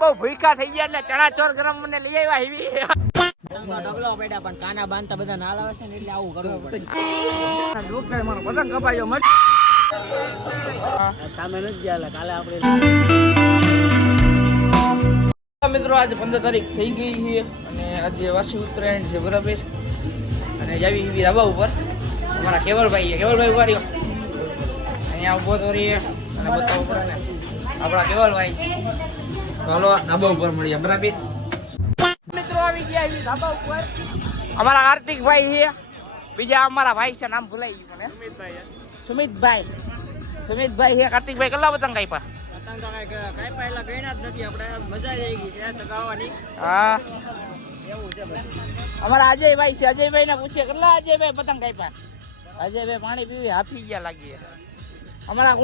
બહુ ભૂખા થઈ ગયા એટલે ચણા ચોર ગરમ મને લઈ આવ્યા હેવી ડબલો પડ્યા પણ કાના બાંધતા બધા ના લાવે છે ને એટલે આવું કરવું પડે. દુઃખ થાય મારો પતંગ કપાયો મત સામે નથી ગયા કાલે આપણે મિત્રો આજે 15 તારીખ થઈ ગઈ છે અને આજે વાસી ઉત્તરાયણ છે બરાબર અને જાવી હેવી ધાબા ઉપર અમારા કેવલભાઈ ઉભા રહ્યો અહીંયા ઉભો તો રહીએ અને બતાવવું પડે ને આપણા કેવલભાઈ ચાલો ધાબા ઉપર મળીએ બરાબર મિત્રો આવી ગયા છે ધાબા ઉપર અમારા કાર્તિકભાઈ છે બીજા અમારા ભાઈ છે નામ ભૂલાઈ ગયું મને સુમિતભાઈ છે કાર્તિકભાઈ કેટલા પતંગ કાપ્યા કઈ પહેલા ગણ્યા જ નથી આપણે મજા આવી ગઈ છે ચગાવવાની. હા એવું છે બધું. અમારા અજયભાઈ છે અજયભાઈ ને પૂછીએ કેટલા અજયભાઈ પતંગ કાપ્યા અજયભાઈ પાણી પીવી હાફી ગયા લાગીએ અમારા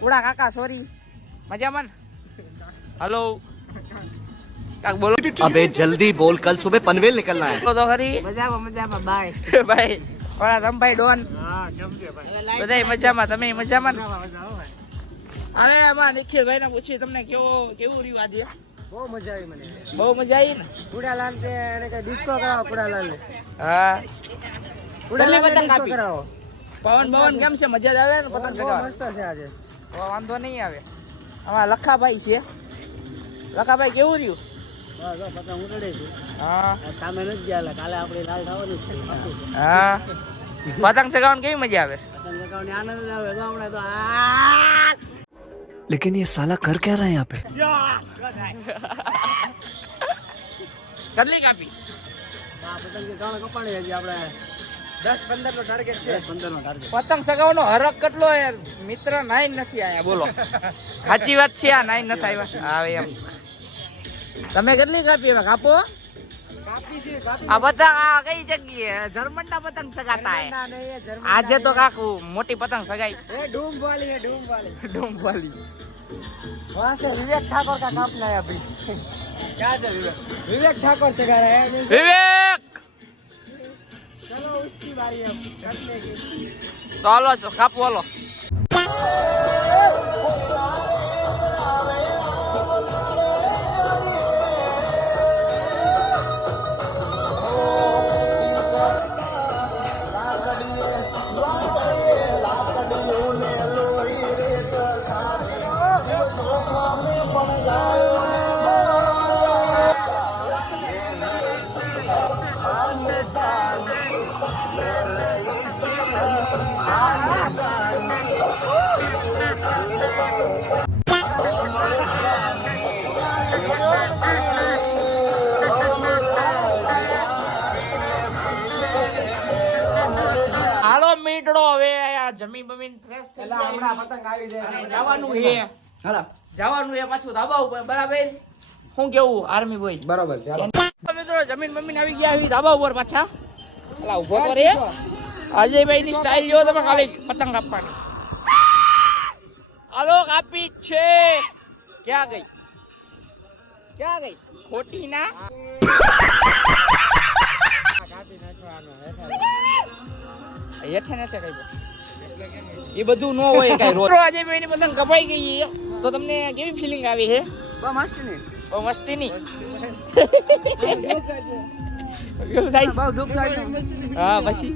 ગુડા કાકા સોરી મજામાં હલો કાક બોલો अबे जल्दी बोल कल सुबह पनवेल निकलना है તો ખરી મજામાં બાય. ભાઈ ઓલા ધમભાઈ ડોન બધાય મજામાં તમે મજામાં હવે એમાં નિખિલભાઈ ને પૂછીએ તમને કેવું રહ્યું આજે બહુ મજા આવી મને. બહુ મજા આવી ને કુડાલાલ કે એને કઈ ડિસ્કો કરાવો કુડાલાલ ને. હા કુડાલાલ પતંગ ડિસ્કો કાપી. કરાવો. પવન કેમ છે મજા જ આવે ને પતંગ બહુ ચગાવવા મસ્ત છે આજે. વાંધો નહીં આવે આમાં લખાભાઈ છે લખાભાઈ કેવું રહ્યું બસ પતંગ ઉડે છે. હા સામે નથી ગયા કાલે આપણે લાલ થવાનું છે. હા પતંગ ચગાવવાની કેવી મજા આવે છે પતંગ ચગાવવાની આનંદ જ આવે તો આપણે તો लेकिन ये साला कर क्या रहा है यहाँ पे કેટલી કાપી પતંગ ત્રણ કપાણી હજી આપણે 10-15 નો ટાર્ગેટ છે. 15 નો ટાર્ગેટ. પતંગ ચગાવવાનો હરક કેટલો યાર મિત્ર નાઈન નથી આયા બોલો સાચી વાત છે આ નાઈન નથી આવ્યા આવે એમ તમે કેટલી કાપી હવે કાપો કાપી છે આ પતંગ આ કઈ જગ્યાએ જર્મન ના પતંગ સગાતા હે આજે તો કાકુ મોટી પતંગ સગાઈ डूम वाली है डूम वाली. ડોમવાલી वहाँ से विवेक ठाकुर का कापना है अभी. क्या है विवेक ठाकुर चगा रहा है. વિવેક चलो उसकी बारी अब करने की. તો હાલો કાપો હાલો હાલો મીટડો હવે આ જમીન બમીન ફ્રેશ થઈ એટલે હમણાં પતંગ આવી જાય. અને જવાનું છે હાલો. જવાનું છે પાછું ધાબા ઉપર બરાબર શું કેવું આર્મી બોય બરોબર છે. મિત્રો જમીન બમીન આવી ગયા છે ધાબા ઉપર પાછા અલા ઉભો તો રે અજયભાઈ ની સ્ટાઇલ જો તમે ખાલી પતંગ કાપવાની હાલો કાપી જ છે ક્યાં ગઈ ખોટી ના કાપી નાખવાનો હેઠે નથી કઈ એ બધું ન હોય કઈ રોજ અજયભાઈ ની પતંગ કપાઈ ગઈ તો તમને કેવી ફિલિંગ આવી છે બહુ મસ્ત ને. બહુ મસ્તી ની બહુ દુઃખ થાય છે. હા પછી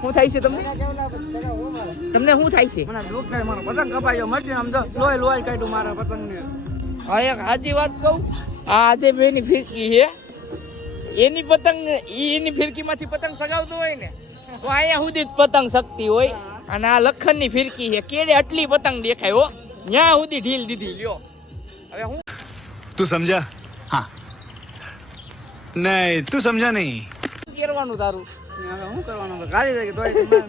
શું થાય છે તમને કેવું લાગે છે? ચગાવો મારે. તમને શું થાય છે મને દુઃખ થાય મારો પતંગ કપાયો મરજી આમ તો લોહી કાઢ્યું મારા પતંગ ને. હા એક સાચી વાત કહું આ અજયભાઈ ની ફિરકી છે એની પતંગ એની ફિરકી માંથી પતંગ સગાવતો હોય ને તો અહીંયા સુધી જ પતંગ શકતી હોય અને આ લખન ની ફિરકી છે કેડે આટલી પતંગ દેખાય હો ત્યાં સુધી ઢીલ દીધી લ્યો હવે હું तू समझा हाँ नहीं तू समझा नहीं કરવાનું તારું હવે શું કરવાનું હવે ગાડી જાય તો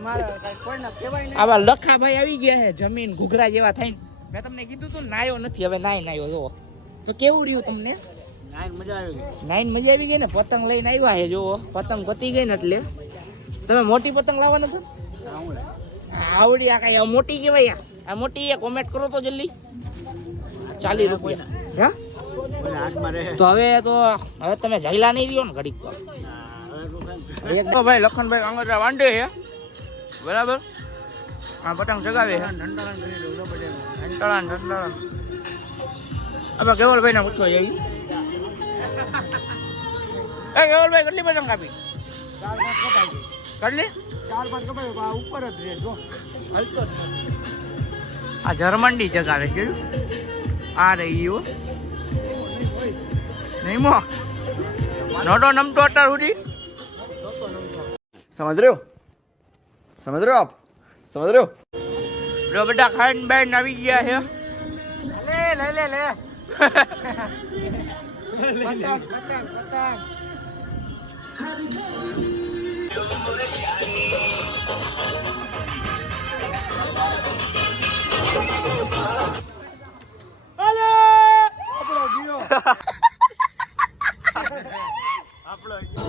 મારે કોઈને કહેવાય નહીં. આવા લખાભાઈ આવી ગયા છે જમીન ઘૂઘરા જેવા થઈને મેં તમને કીધું તું નાયો નથી હવે નાયો જો તો કેવું રહ્યું તમને નાઈન મજા આવી ગઈ. નાઈન મજા આવી ગઈ ને પતંગ લઈને આવ્યા છે જો પતંગ પતી ગઈ ને એટલે તમે મોટી પતંગ લાવવાના છો આવડી આ કઈ મોટી કેવાય આ મોટી કોમેન્ટ કરો તો જલ્દી 40 રૂપિયા હા બધા હાથમાં રહે. તો હવે તમે જઈલા નહીં રહ્યો ને ઘડીક તો ભાઈ લખનભાઈ કાંગોતરા વાંડે છે બરાબર આ પતંગ ચગાવે છે ઢંટાળા આપણે કેવલભાઈ ને પૂછવા જઈએ. એ કેવલભાઈ કેટલી પતંગ કાપી? 4-5 કપાઈ ગઈ. કેટલી? 4-5 કપાઈ ગઈ. આ ઉપર જ રહે જો હલતો જ નથી. આ જર્મનની જગાવે છે આ રહી હો નહીં મો નોટો નમતો અત્યાર સુધી. समझ रहे हो आप समझ रहे हो જો બધા ખાઈને બેન આવી ગયા છે. ले पतंग पतंग पतंग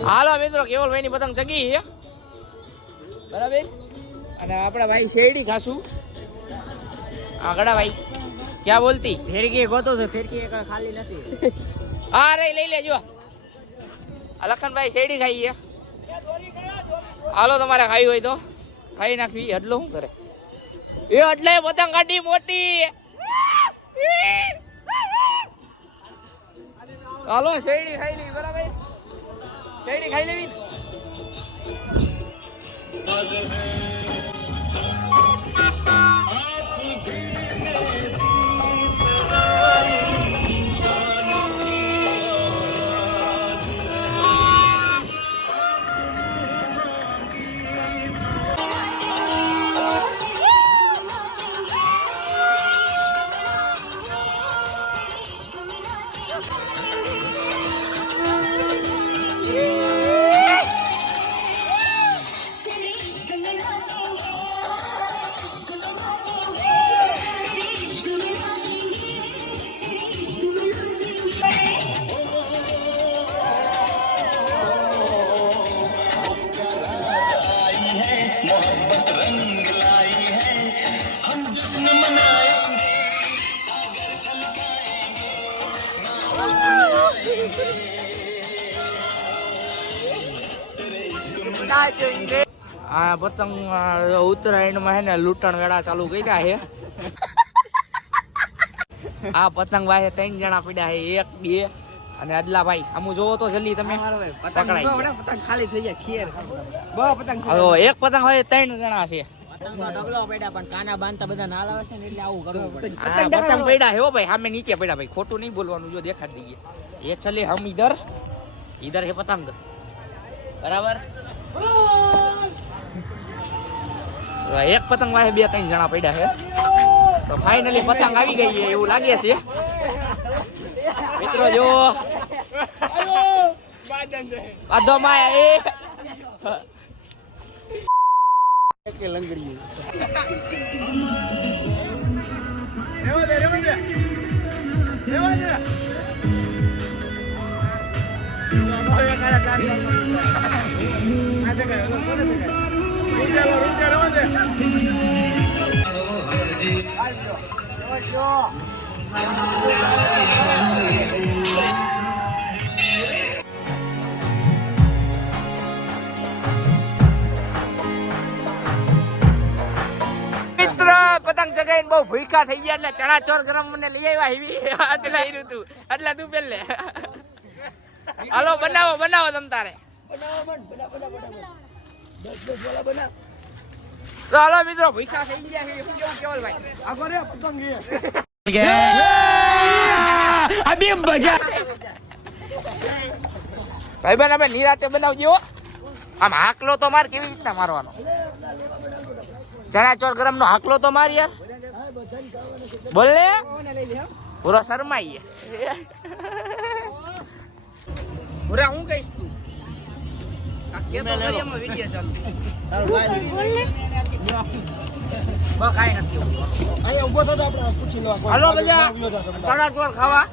હાલો મિત્રો કેવલભાઈ ની પતંગ ચગી છે બરાબર. અને આપણા ભાઈ શેરડી ખાશું. આગળ ભાઈ ક્યાં બોલતી? ફિરકી ગોતો છે ફિરકી એક ખાલી નથી. હા રે લઈ લેજો. આ લખનભાઈ શેરડી ખાઈ છે. હાલો તમારે ખાવી હોય તો ખાઈ નાખવી. હડલો શું કરે એ એટલે પતંગ કાઢી મોટી. હાલો શેરડી ખાઈ લેવી બરાબર. શેરડી ખાઈ લેવી. આ પતંગ ઉત્તરાયણમાં હે ને લૂંટણ વેળા ચાલુ કર્યા છે. આ પતંગ ભાઈ 3 જણા પડ્યા છે 1 2 અને અદલાભાઈ આમુ જોવો તો જલ્દી તમે પકડાઈ પતંગ ખાલી થઈ જાય ખીર બહુ પતંગ હવે એક પતંગ હોય 3 જણા છે. ડબલો પડ્યા પણ કાના બાંધતા બધા ના લાવે છે ને એટલે આવું કરવું પડે. પતંગ પડ્યા હે હો ભાઈ સામે નીચે પડ્યા ભાઈ. ખોટું નહીં બોલવાનું જો દેખાડી દઈએ. ये चले हम इधर इधर है पतंग बराबर. एक पतंग वाहे 2-3 જણા પડ્યા છે. તો ફાઇનલી પતંગ આવી ગઈ છે એવું લાગે છે મિત્રો. જો બાધો માયા કે લંગડી પતંગ ચગાઈને બહુ ભૂખા થઈ ગયા એટલે ચણા ચોર ગરમ મને લઈ આવ્યા એવી આટલા હીરું તું એટલે તું પેલે હાલો બનાવો તમ તારે તો હાલો મિત્રો ભૂખા થઈ ગયા છે શું કેવું કેવલભાઈ આગો રે પતંગ અભી મજા ભાઈ બન આપણે નિરાતે બનાવજો. આમ હાકલો તો માર કેવી રીતના મારવાનો? ચણા ચોર ગરમ નો હાકલો તો માર યાર બોલ ને પૂરો શરમાઈ પૂરા હું કહીશ તું હાલો બધા ચણા ચોર ખાવા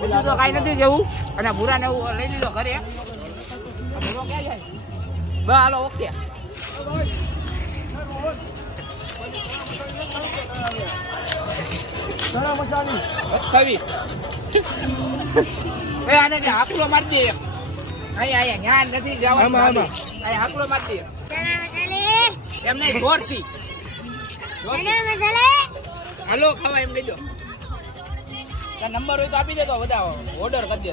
બીજું તો કઈ નથી જેવું. અને ભૂરા ને એવું લઈ લીધો ઘરે. ભૂરો ક્યાં જાય? બસ હાલો ઓકે. ચણા મસાલી કવી એ આને કે હાકલો મારી દે. અહીંયા જ્ઞાન નથી જવાનું. અહીંયા હાકલો મારી દે. ચણા મસાલે એમને જોરથી ચણા મસાલે હાલો ખાવા એમ કીધો. તાર નંબર હોય તો આપી દે તો બધા ઓર્ડર કરી દે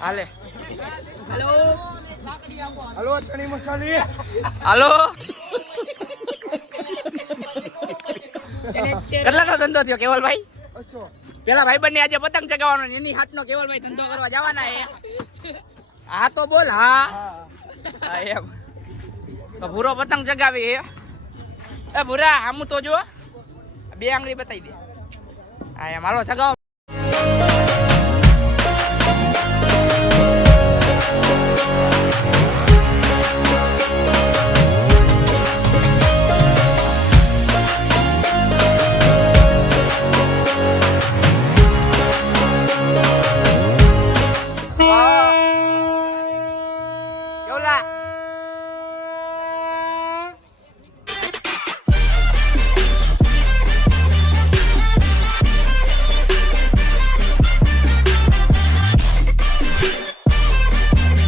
હાલે હલો ચણી મસાલી હાલો કેટલાનો ધંધો થયો કેવલભાઈ પેલા ભાઈબંધ ને આજે પતંગ ચગાવવાનો ને એની હાથનો કેવલભાઈ ધંધો કરવા જવાના હે હા તો બોલ હા હા એમ તો ભૂરો પતંગ ચગાવી હે એ ભૂરા આમ તો જો બે આંગળી બતાવી દે હા એમ હાલો ચગાવો